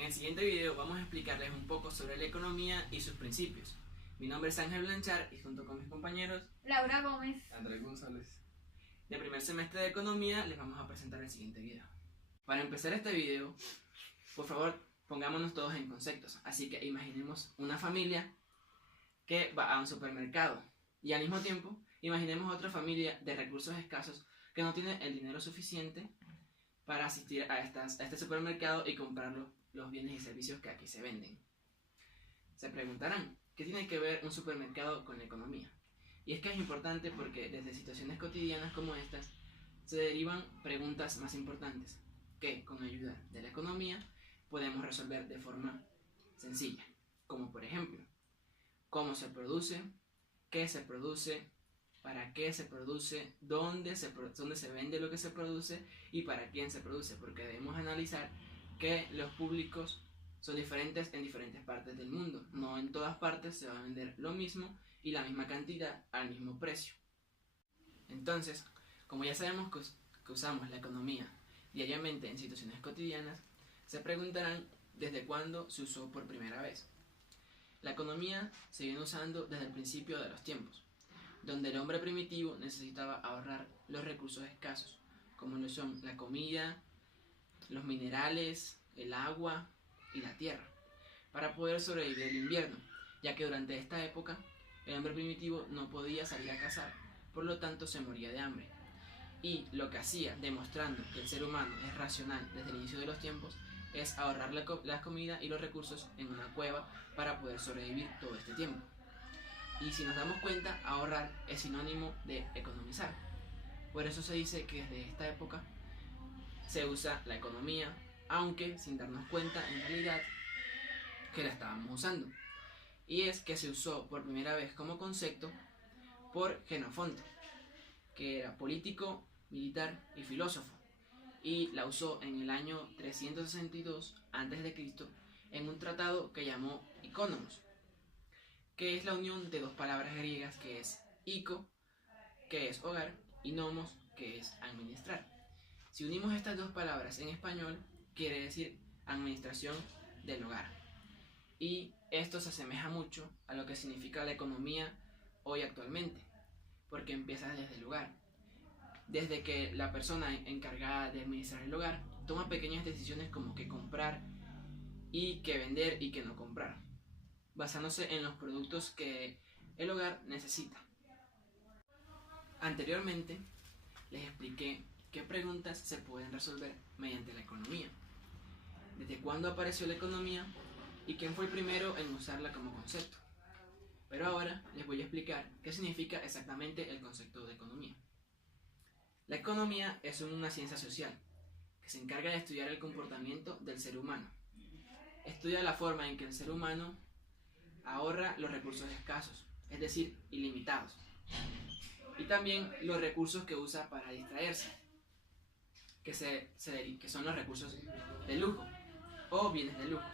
En el siguiente video vamos a explicarles un poco sobre la economía y sus principios. Mi nombre es Ángel Blanchard y junto con mis compañeros Laura Gómez, Andrés González. de primer semestre de economía les vamos a presentar el siguiente video. Para empezar este video, por favor pongámonos todos en conceptos. Así que imaginemos una familia que va a un supermercado y al mismo tiempo imaginemos otra familia de recursos escasos que no tiene el dinero suficiente para asistir a este supermercado y comprar los bienes y servicios que aquí se venden. Se preguntarán, ¿qué tiene que ver un supermercado con la economía? Y es que es importante porque desde situaciones cotidianas como estas se derivan preguntas más importantes que con ayuda de la economía podemos resolver de forma sencilla, como por ejemplo, ¿cómo se produce? ¿Qué se produce? ¿Para qué se produce? ¿Dónde se vende lo que se produce? ¿Y para quién se produce? Porque debemos analizar que los públicos son diferentes en diferentes partes del mundo. No en todas partes se va a vender lo mismo y la misma cantidad al mismo precio. Entonces, como ya sabemos que usamos la economía diariamente en situaciones cotidianas, se preguntarán ¿desde cuándo se usó por primera vez? La economía se viene usando desde el principio de los tiempos, donde el hombre primitivo necesitaba ahorrar los recursos escasos, como lo son la comida, los minerales, el agua y la tierra, para poder sobrevivir el invierno, ya que durante esta época el hombre primitivo no podía salir a cazar, por lo tanto se moría de hambre. Y lo que hacía, demostrando que el ser humano es racional desde el inicio de los tiempos, es ahorrar la comida y los recursos en una cueva para poder sobrevivir todo este tiempo. Y si nos damos cuenta, ahorrar es sinónimo de economizar. Por eso se dice que desde esta época se usa la economía, aunque sin darnos cuenta en realidad que la estábamos usando. Y es que se usó por primera vez como concepto por Jenofonte, que era político, militar y filósofo, y la usó en el año 362 a.C. en un tratado que llamó Economos, que es la unión de dos palabras griegas que es ico, que es hogar, y nomos, que es administrar. Si unimos estas dos palabras en español, quiere decir administración del hogar. Y esto se asemeja mucho a lo que significa la economía hoy actualmente, porque empieza desde el hogar. Desde que la persona encargada de administrar el hogar toma pequeñas decisiones como qué comprar y qué vender y qué no comprar, basándose en los productos que el hogar necesita. Anteriormente les expliqué qué preguntas se pueden resolver mediante la economía, desde cuándo apareció la economía y quién fue el primero en usarla como concepto. Pero ahora les voy a explicar qué significa exactamente el concepto de economía. La economía es una ciencia social que se encarga de estudiar el comportamiento del ser humano. Estudia la forma en que el ser humano ahorra los recursos escasos, es decir, ilimitados, y también los recursos que usa para distraerse, que son los recursos de lujo o bienes de lujo.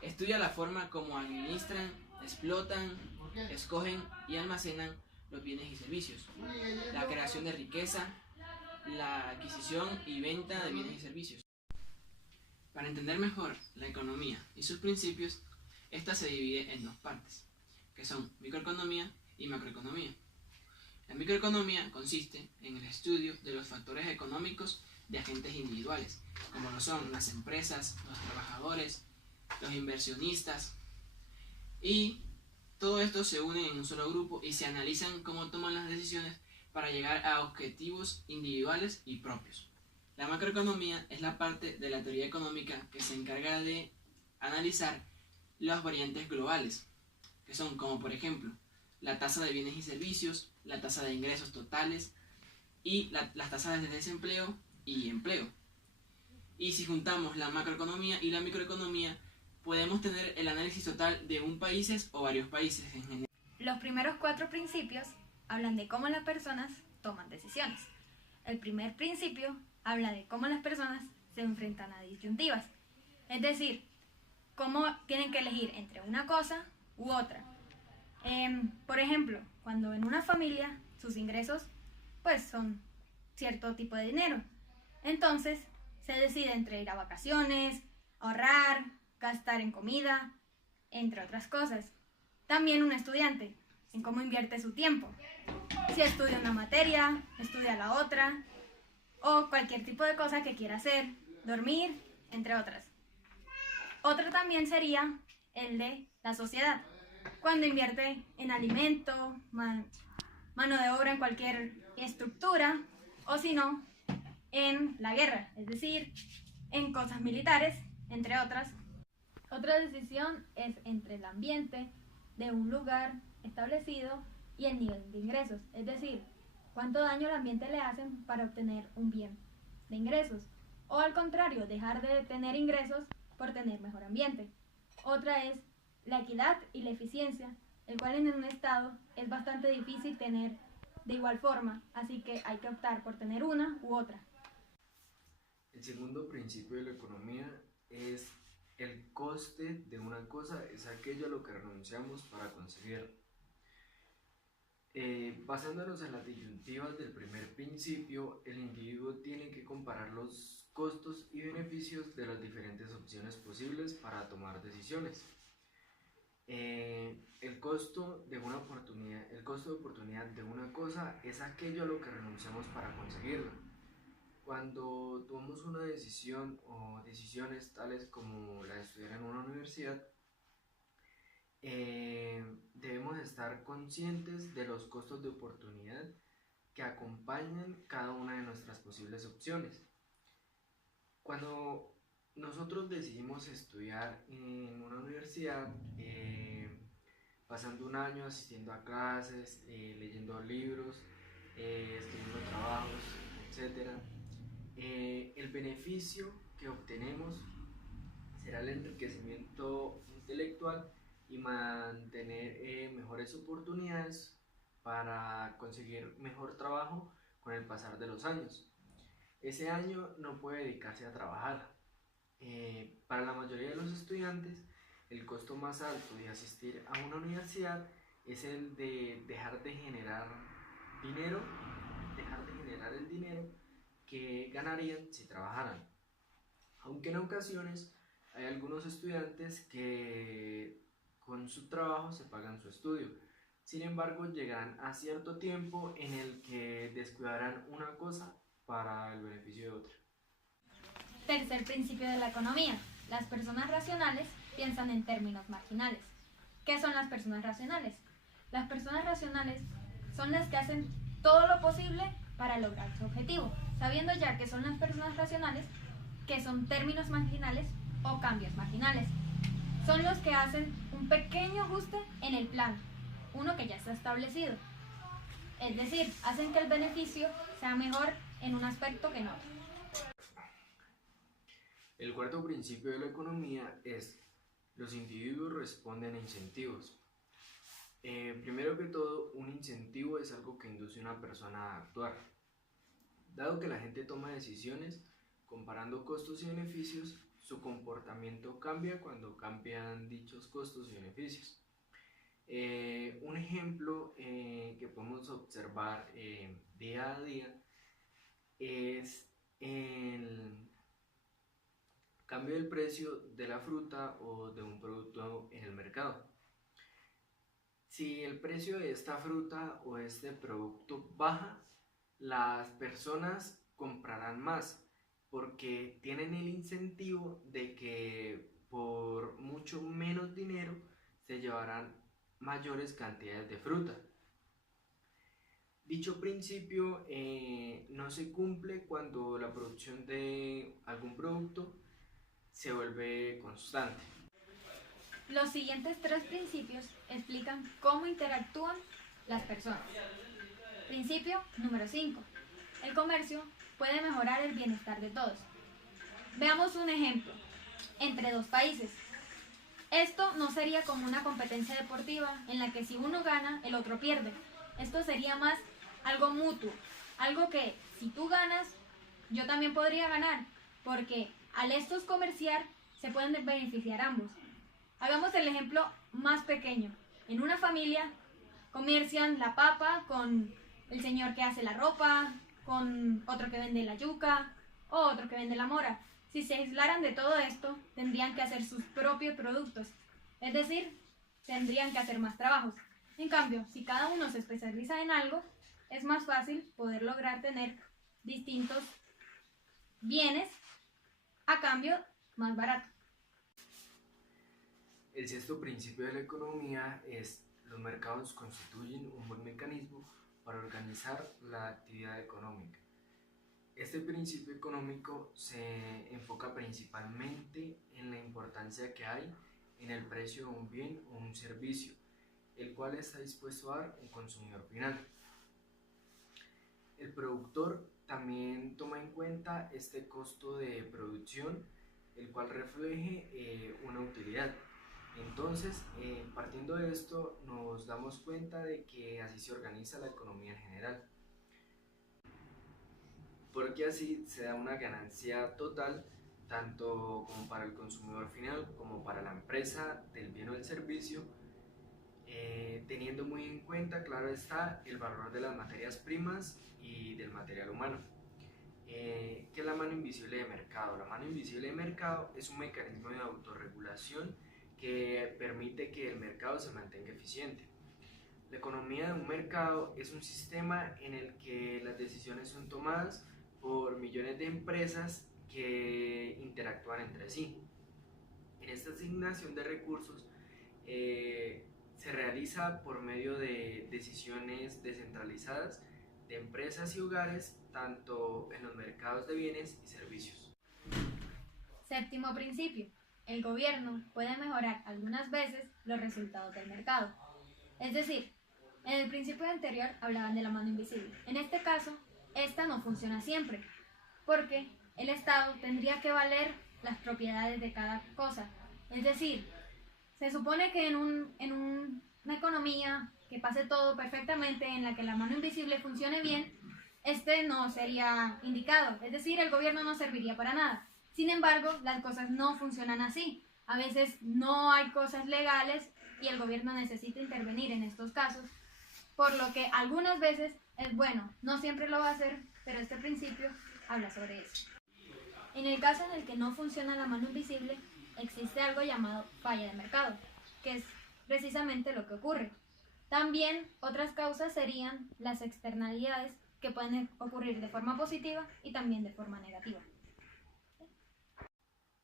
Estudia la forma como administran, explotan, escogen y almacenan los bienes y servicios, la creación de riqueza, la adquisición y venta de bienes y servicios. Para entender mejor la economía y sus principios, esta se divide en dos partes, que son microeconomía y macroeconomía. La microeconomía consiste en el estudio de los factores económicos de agentes individuales, como lo son las empresas, los trabajadores, los inversionistas, y todo esto se une en un solo grupo y se analizan cómo toman las decisiones para llegar a objetivos individuales y propios. La macroeconomía es la parte de la teoría económica que se encarga de analizar las variantes globales, que son como por ejemplo la tasa de bienes y servicios, la tasa de ingresos totales y las tasas de desempleo y empleo. Y si juntamos la macroeconomía y la microeconomía, podemos tener el análisis total de un país o varios países en general. los primeros 4 principios hablan de cómo las personas toman decisiones. El primer principio habla de cómo las personas se enfrentan a disyuntivas, es decir, cómo tienen que elegir entre una cosa u otra. Por ejemplo, cuando en una familia sus ingresos pues son cierto tipo de dinero, entonces se decide entre ir a vacaciones, ahorrar, gastar en comida, entre otras cosas. También un estudiante, en cómo invierte su tiempo. Si estudia una materia, estudia la otra, o cualquier tipo de cosa que quiera hacer, dormir, entre otras. Otro también sería el de la sociedad, cuando invierte en alimento, mano de obra en cualquier estructura, o si no, en la guerra, es decir, en cosas militares, entre otras. Otra decisión es entre el ambiente de un lugar establecido y el nivel de ingresos, es decir, cuánto daño al ambiente le hacen para obtener un bien de ingresos, o al contrario, dejar de tener ingresos por tener mejor ambiente. Otra es la equidad y la eficiencia, el cual en un estado es bastante difícil tener de igual forma, así que hay que optar por tener una u otra. El segundo principio de la economía es el coste de una cosa es aquello a lo que renunciamos para conseguirlo. Basándonos en las disyuntivas del primer principio, el individuo tiene que comparar los costos y beneficios de las diferentes opciones posibles para tomar decisiones. El costo de oportunidad de una cosa es aquello a lo que renunciamos para conseguirla. Cuando tomamos una decisión o decisiones tales como la de estudiar en una universidad, debemos estar conscientes de los costos de oportunidad que acompañan cada una de nuestras posibles opciones. Cuando nosotros decidimos estudiar en una universidad, pasando un año asistiendo a clases, leyendo libros, estudiando trabajos, etc., el beneficio que obtenemos será el enriquecimiento intelectual y mantener mejores oportunidades para conseguir mejor trabajo con el pasar de los años. Ese año no puede dedicarse a trabajar. Para la mayoría de los estudiantes, el costo más alto de asistir a una universidad es el de dejar de generar el dinero que ganarían si trabajaran. Aunque en ocasiones hay algunos estudiantes que con su trabajo se pagan su estudio. Sin embargo, llegarán a cierto tiempo en el que descuidarán una cosa para el beneficio de otra. Tercer principio de la economía. Las personas racionales piensan en términos marginales. ¿Qué son las personas racionales? Las personas racionales son las que hacen todo lo posible para lograr su objetivo, sabiendo ya que son las personas racionales que son términos marginales o cambios marginales. Son los que hacen un pequeño ajuste en el plan, uno que ya está establecido. Es decir, hacen que el beneficio sea mejor en un aspecto que en otro. El cuarto principio de la economía es: los individuos responden a incentivos. Primero que todo, un incentivo es algo que induce a una persona a actuar. Dado que la gente toma decisiones comparando costos y beneficios, su comportamiento cambia cuando cambian dichos costos y beneficios. Un ejemplo que podemos observar día a día es el cambio del precio de la fruta o de un producto en el mercado. Si el precio de esta fruta o este producto baja, las personas comprarán más porque tienen el incentivo de que por mucho menos dinero se llevarán mayores cantidades de fruta. Dicho principio no se cumple cuando la producción de algún producto se vuelve constante. Los siguientes tres principios explican cómo interactúan las personas. Principio número 5. El comercio puede mejorar el bienestar de todos. Veamos un ejemplo entre dos países. Esto no sería como una competencia deportiva en la que si uno gana, el otro pierde. Esto sería más algo mutuo, algo que si tú ganas, yo también podría ganar, porque al estos comerciar se pueden beneficiar ambos. Hagamos el ejemplo más pequeño. En una familia comercian la papa con el señor que hace la ropa, con otro que vende la yuca o otro que vende la mora. Si se aislaran de todo esto, tendrían que hacer sus propios productos, es decir, tendrían que hacer más trabajos. En cambio, si cada uno se especializa en algo, es más fácil poder lograr tener distintos bienes a cambio más barato. El sexto principio de la economía es: los mercados constituyen un buen mecanismo para organizar la actividad económica. Este principio económico se enfoca principalmente en la importancia que hay en el precio de un bien o un servicio, el cual está dispuesto a dar un consumidor final. El productor también toma en cuenta este costo de producción, el cual refleje una utilidad. Entonces, partiendo de esto, nos damos cuenta de que así se organiza la economía en general, porque así se da una ganancia total tanto como para el consumidor final como para la empresa del bien o del servicio, teniendo muy en cuenta, claro está, el valor de las materias primas y del material humano. ¿Qué es la mano invisible de mercado? La mano invisible de mercado es un mecanismo de autorregulación que permite que el mercado se mantenga eficiente. La economía de un mercado es un sistema en el que las decisiones son tomadas por millones de empresas que interactúan entre sí. En esta asignación de recursos se realiza por medio de decisiones descentralizadas de empresas y hogares, tanto en los mercados de bienes y servicios. Séptimo principio. El gobierno puede mejorar algunas veces los resultados del mercado. Es decir, en el principio anterior hablaban de la mano invisible. En este caso, esta no funciona siempre, porque el Estado tendría que valer las propiedades de cada cosa. Es decir, se supone que en una economía que pase todo perfectamente, en la que la mano invisible funcione bien, este no sería indicado. Es decir, el gobierno no serviría para nada. Sin embargo, las cosas no funcionan así. A veces no hay cosas legales y el gobierno necesita intervenir en estos casos, por lo que algunas veces es bueno, no siempre lo va a hacer, pero este principio habla sobre eso. En el caso en el que no funciona la mano invisible, existe algo llamado falla de mercado, que es precisamente lo que ocurre. También otras causas serían las externalidades, que pueden ocurrir de forma positiva y también de forma negativa.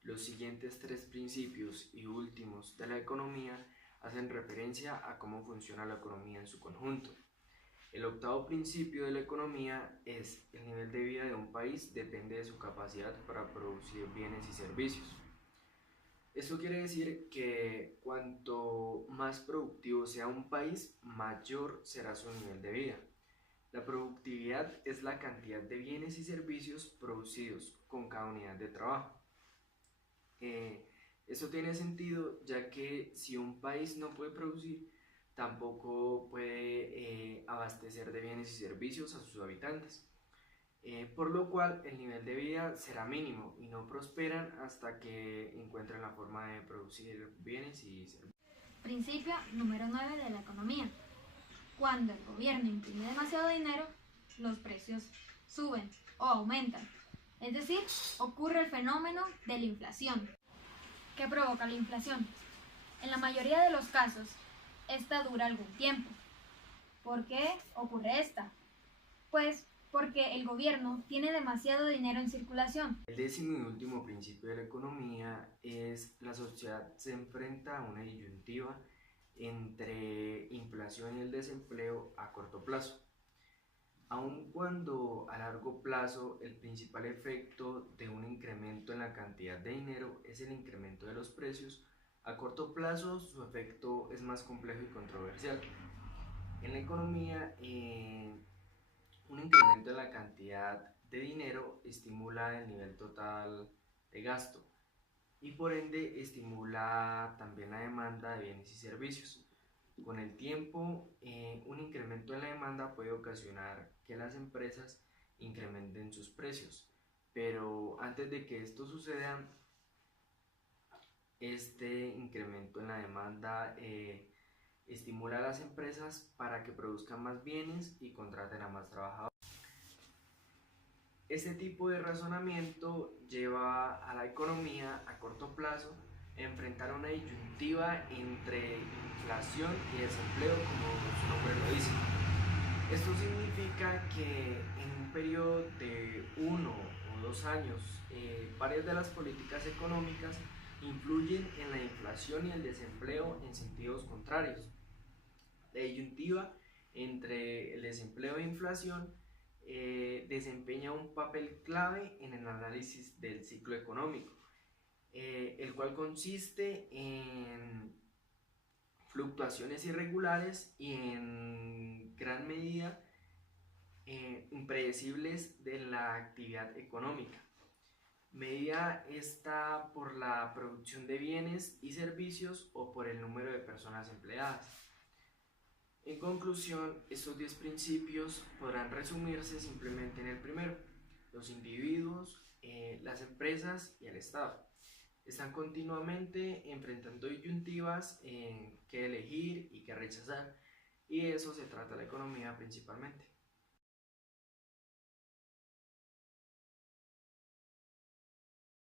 Los siguientes tres principios y últimos de la economía hacen referencia a cómo funciona la economía en su conjunto. El octavo principio de la economía es: el nivel de vida de un país depende de su capacidad para producir bienes y servicios. Esto quiere decir que cuanto más productivo sea un país, mayor será su nivel de vida. La productividad es la cantidad de bienes y servicios producidos con cada unidad de trabajo. Esto tiene sentido, ya que si un país no puede producir, tampoco puede abastecer de bienes y servicios a sus habitantes, por lo cual el nivel de vida será mínimo y no prosperan hasta que encuentren la forma de producir bienes y servicios. Principio número 9 de la economía. Cuando el gobierno imprime demasiado dinero, los precios suben o aumentan. Es decir, ocurre el fenómeno de la inflación. ¿Qué provoca la inflación? En la mayoría de los casos, esta dura algún tiempo. ¿Por qué ocurre esta? Pues porque el gobierno tiene demasiado dinero en circulación. El décimo y último principio de la economía es: la sociedad se enfrenta a una disyuntiva entre inflación y el desempleo a corto plazo. Aun cuando a largo plazo el principal efecto de un incremento en la cantidad de dinero es el incremento de los precios, a corto plazo su efecto es más complejo y controversial. En la economía, un incremento en la cantidad de dinero estimula el nivel total de gasto y por ende estimula también la demanda de bienes y servicios. Con el tiempo, un incremento en la demanda puede ocasionar que las empresas incrementen sus precios, pero antes de que esto suceda, este incremento en la demanda estimula a las empresas para que produzcan más bienes y contraten a más trabajadores. Este tipo de razonamiento lleva a la economía a corto plazo a enfrentar una disyuntiva entre inflación y desempleo, como su nombre lo dice. Esto significa que en un periodo de 1 o 2 años, varias de las políticas económicas influyen en la inflación y el desempleo en sentidos contrarios. La disyuntiva entre el desempleo e inflación desempeña un papel clave en el análisis del ciclo económico, el cual consiste en fluctuaciones irregulares y en gran medida impredecibles de la actividad económica, medida esta por la producción de bienes y servicios o por el número de personas empleadas. En conclusión, estos 10 principios podrán resumirse simplemente en el primero: los individuos, las empresas y el Estado están continuamente enfrentando disyuntivas en qué elegir y qué rechazar, y de eso se trata la economía principalmente.